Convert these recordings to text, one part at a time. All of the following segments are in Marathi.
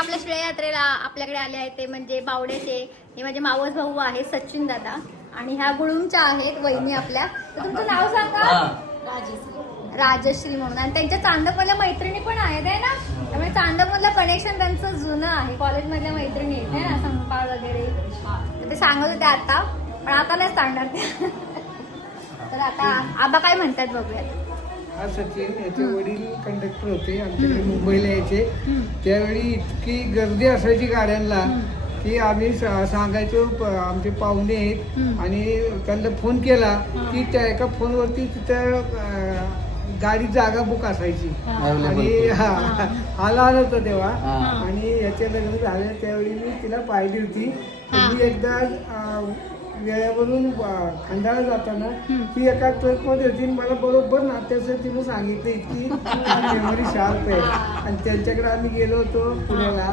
आपल्या श्रेय यात्रेला आपल्याकडे आले आहेत ते म्हणजे बावड्याचे हे माझे मावस भाऊ आहे सचिन दादा आणि ह्या गुळूमच्या आहेत वहिनी आपल्या. तर तुमचं नाव सांगा. राजश्री म्हणून. आणि त्यांच्या चांदकमधल्या मैत्रिणी पण आहेत आहे ना, त्यामुळे चांदकमधलं कनेक्शन त्यांचं जुनं आहे. कॉलेजमधल्या मैत्रिणी आहेत आहे ना, संपाळ वगैरे. ते सांगत होते आता, पण आता नाही सांगणार ते. तर आता आबा काय म्हणतात बघूयात. हा सचिन याचे वडील कंडक्टर होते आमच्याकडे मुंबईला यायचे. त्यावेळी इतकी गर्दी असायची गाड्यांना की आम्ही सांगायचो आमचे पाहुणे आहेत आणि त्यांना फोन केला की त्या एका फोनवरती तिथं गाडी जागा बुक असायची. आणि आला होता तेव्हा. आणि याच्या लग्न झालं त्यावेळी मी तिला पाहिली होती. मी एकदा वेळेवरून खंडाळा जाताना ती एका ट्रकमध्ये होती. मला बरोबर नात्याचं तिने सांगितलं इतकी मेमरी शार्प आहे. आणि त्यांच्याकडे आम्ही गेलो होतो पुण्याला.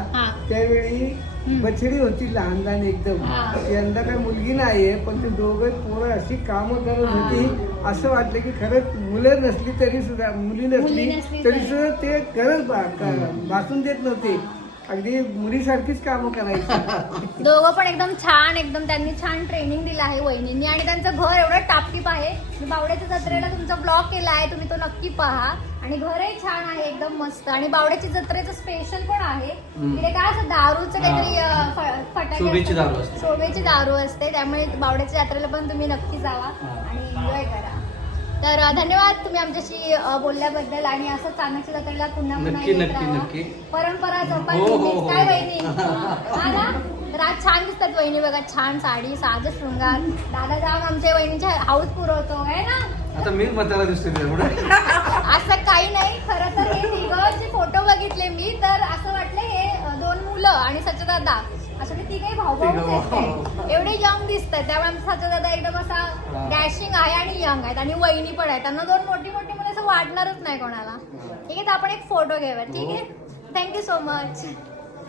त्यावेळी बछडी होती लहान लहान एकदम. यंदा काय मुलगी नाहीये पण ते दोघं पोरं अशी कामं करत होती असं वाटलं की खरंच मुलं नसली तरी सुद्धा मुली नसली तरी सुद्धा ते खरंच भासून देत नव्हते. अगदी मुलीसारखीच कामं करायची. दोघं पण एकदम छान, एकदम त्यांनी छान ट्रेनिंग दिलं आहे वहिनींनी. आणि त्यांचं घर एवढं टापटीप आहे. मी बावड्याच्या जत्रेला तुमचा ब्लॉग केला आहे, तुम्ही तो नक्की पहा. आणि घरही छान आहे एकदम मस्त. आणि बावड्याची जत्रेचं स्पेशल पण आहे. तिथे काय असं दारूचं काहीतरी फटाके शोभेची दारू असते. त्यामुळे बावड्याच्या जत्रेला पण तुम्ही नक्की जावा आणि एन्जॉय करा. तर धन्यवाद तुम्ही आमच्याशी बोलल्याबद्दल. आणि असं चांगल्या जत्रेला पुन्हा नक्की परंपरा जपायची. काय वहिनी तर आज छान दिसतात वहिनी बघा. छान साडी, साज शृंगार. दादा जाम आमच्या वहिनीच्या हाऊस पुरवतो आहे ना. आता मी मताला दिसते असं काही नाही. खरं तर हे तिघांचे फोटो बघितले मी तर असं वाटलं हे दोन मुलं आणि सचदादा असं तिघे भाऊ एवढे यंग दिसतात. त्यामुळे आमचा सचदादा एकदम असा डॅशिंग आहे आणि यंग आहेत. आणि वहिनी पण आहे. त्यांना दोन मोठी मोठी मुलं असं वाटणारच नाही कोणाला. ठीक आहे तर आपण एक फोटो घेऊया. ठीक आहे. Thank you so much.